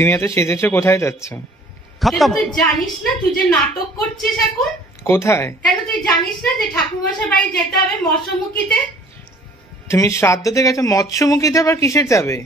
তুমি এত সেজেছো, কোথায় যাচ্ছ? তুই জানিস না তুই যে নাটক করছিস এখন? কোথায়? কেন তুই জানিস না যে ঠাকুরমশাই বাড়ি যেতে হবে মৎস্যমুখীতে? তুমি শ্রাদ্ধতে গেছো, মৎস্যমুখীতে আবার কিসের যাবে?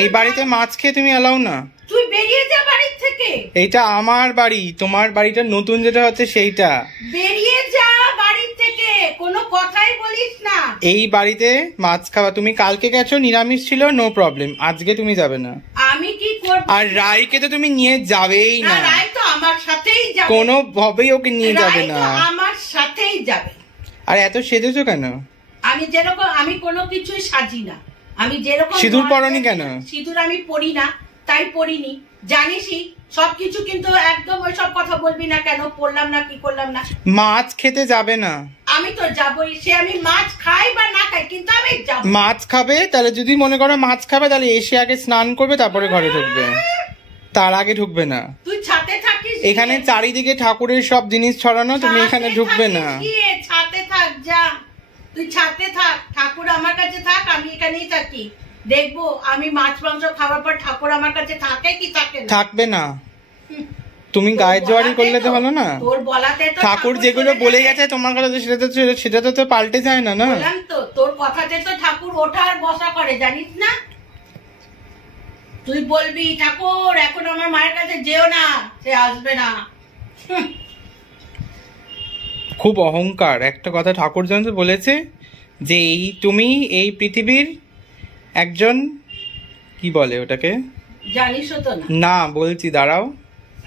এই বাড়িতে মাছ খেয়ে তুমি এলাও না। তুই বেরিয়ে যা বাড়ি থেকে। এইটা আমার বাড়ি, তোমার বাড়িটা নতুন যেটা হচ্ছে সেইটা। বেরিয়ে যা বাড়ি থেকে, কোনো কথাই বলিস না। এই বাড়িতে মাছ খাওয়া, তুমি কালকে গেছো নিরামিষ ছিল, নো প্রবলেম, আজকে তুমি যাবে না। আমি কি করব? আর রায়কে তো তুমি নিয়ে যাবেই না। রায় তো আমার সাথেই যাবে। কোনো ভাবেই ওকে নিয়ে যাবে না। রায় তো আমার সাথেই যাবে। আর এত সেজেছো কেন? আমি যেরকম, আমি কোনো কিছুই সাজি না। আমি যেরকম। সিঁদুর পরনি কেন? সিঁদুর আমি পরি না, তাই পরিনি। জানিসই সবকিছু, কিন্তু একদম ওই সব কথা বলবি না। কেন পড়লাম না, কি করলাম না। মাছ খেতে যাবে না? আমি তো যাবই, সে আমি মাছ খাই বা না খাই, কিন্তু আমি যাব। মাছ খাবে, তাহলে যদি মনে করো মাছ খাবে, তাহলে এসে আগে স্নান করবে, তারপরে ঘরে ঢুকবে, তার আগে ঢুকবে না। তুই ছাতে থাকিস, এখানে চারিদিকে ঠাকুরের সব জিনিস ছড়ানো, তুমি এখানে ঢুকবে না। ছাতে থাক, যা তুই ছাতে থাক, ঠাকুর আমার কাছে থাক, আমি এখানেই থাকি। দেখবো আমি মাছ মাংস খাওয়ার পর ঠাকুর আমার কাছে থাকে কি থাকে না? থাকবে না। তুমি গায়ের জোয়ারি করলে তো ভালো না। তোর বলাতে তো ঠাকুর যেগুলো বলে গেছে তোমার কথা, সেটা তো পাল্টে যায় না। না বললাম তো, তোর কথাতে তো ঠাকুর ওঠা আর বসা করে, জানিস না? তুই বলবি ঠাকুর এখন আমার মায়ের কাছে যেও না, সে আসবে না। খুব অহংকার। একটা কথা ঠাকুর জানতে বলেছে যে এই তুমি এই পৃথিবীর একজন, কি বলে ওটাকে, জানিস তো না? না বলছি, দাঁড়াও।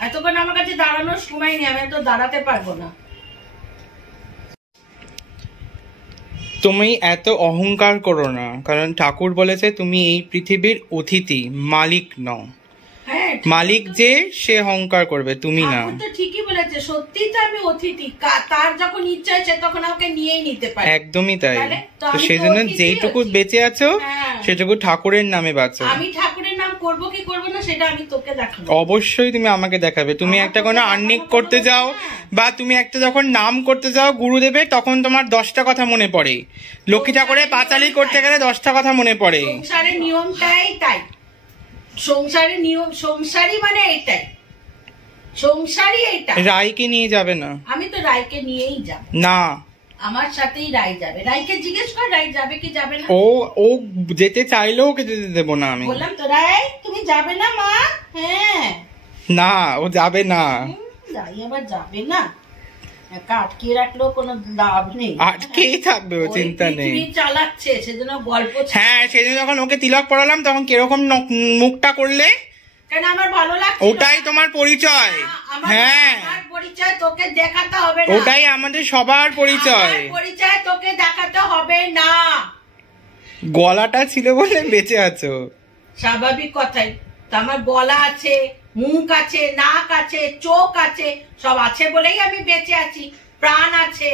এতক্ষণ আমার কাছে দাঁড়ানোর সময় নেই, আমি তো দাঁড়াতে পারবো না। তুমি এত অহংকার করো না, কারণ ঠাকুর বলেছে তুমি এই পৃথিবীর অতিথি, মালিক নও। মালিক যে সে অহংকার করবে, তুমি না। তো ঠিকই বলেছে, সত্যিই তো আমি অতিথি। তার যখন ইচ্ছা হচ্ছে তখন আমাকে নিয়েই নিতে পারে। একদমই তাই। তো সেজন্য যেইটুকু বেঁচে আছো সেটুকু ঠাকুরের নামে বাঁচো। আমি ঠাকুরের নাম করবো কি করবো না সেটা আমি তোকে দেখাবো। অবশ্যই তুমি আমাকে দেখাবে। তুমি একটা কোনো আর্নিক করতে যাও বা তুমি একটা যখন নাম করতে যাও গুরুদেবে, তখন তোমার 10টা কথা মনে পড়ে। লক্ষ্মী ঠাকুরের পাঁচালি করতে গেলে 10টা কথা মনে পড়ে। সংসারের নিয়মটাই তাই। সংসারের নিয়ম, সংসারই মানে এইটাই, সংসারই এইটা। রায়কে নিয়ে যাবে না? আমি তো রায়কে নিয়েই যাব না, আমার সাথেই রায় যাবে। রায়কে জিজ্ঞেস কর রায় যাবে কি যাবে না। ও যেতে চাইলেও ওকে যেতে দেবো না আমি। বললাম তো রায় তুমি যাবে না মা? হ্যাঁ না, ও যাবে না। রায় আবার যাবে না? আটকে রাখলেও কোনো লাভ নেই। আটকেই থাকবে, ও চিন্তা নেই। চালাচ্ছে সেজন্য গল্প। হ্যাঁ, সেদিন যখন ওকে তিলক পড়ালাম তখন কিরকম মুখটা করলে? কেন আমার ভালো লাগছে? ওটাই তোমার পরিচয়। হ্যাঁ, আমার পরিচয় তোকে দেখাতে হবে না। ওটাই আমাদের সবার পরিচয়। পরিচয় তোকে দেখাতে হবে না। গলাটা ছিল বলে বেঁচে আছো, স্বাভাবিক কথাই তো। আমার গলা আছে, মুখ আছে, নাক আছে, চোখ আছে, সব আছে বলেই আমি বেঁচে আছি, প্রাণ আছে।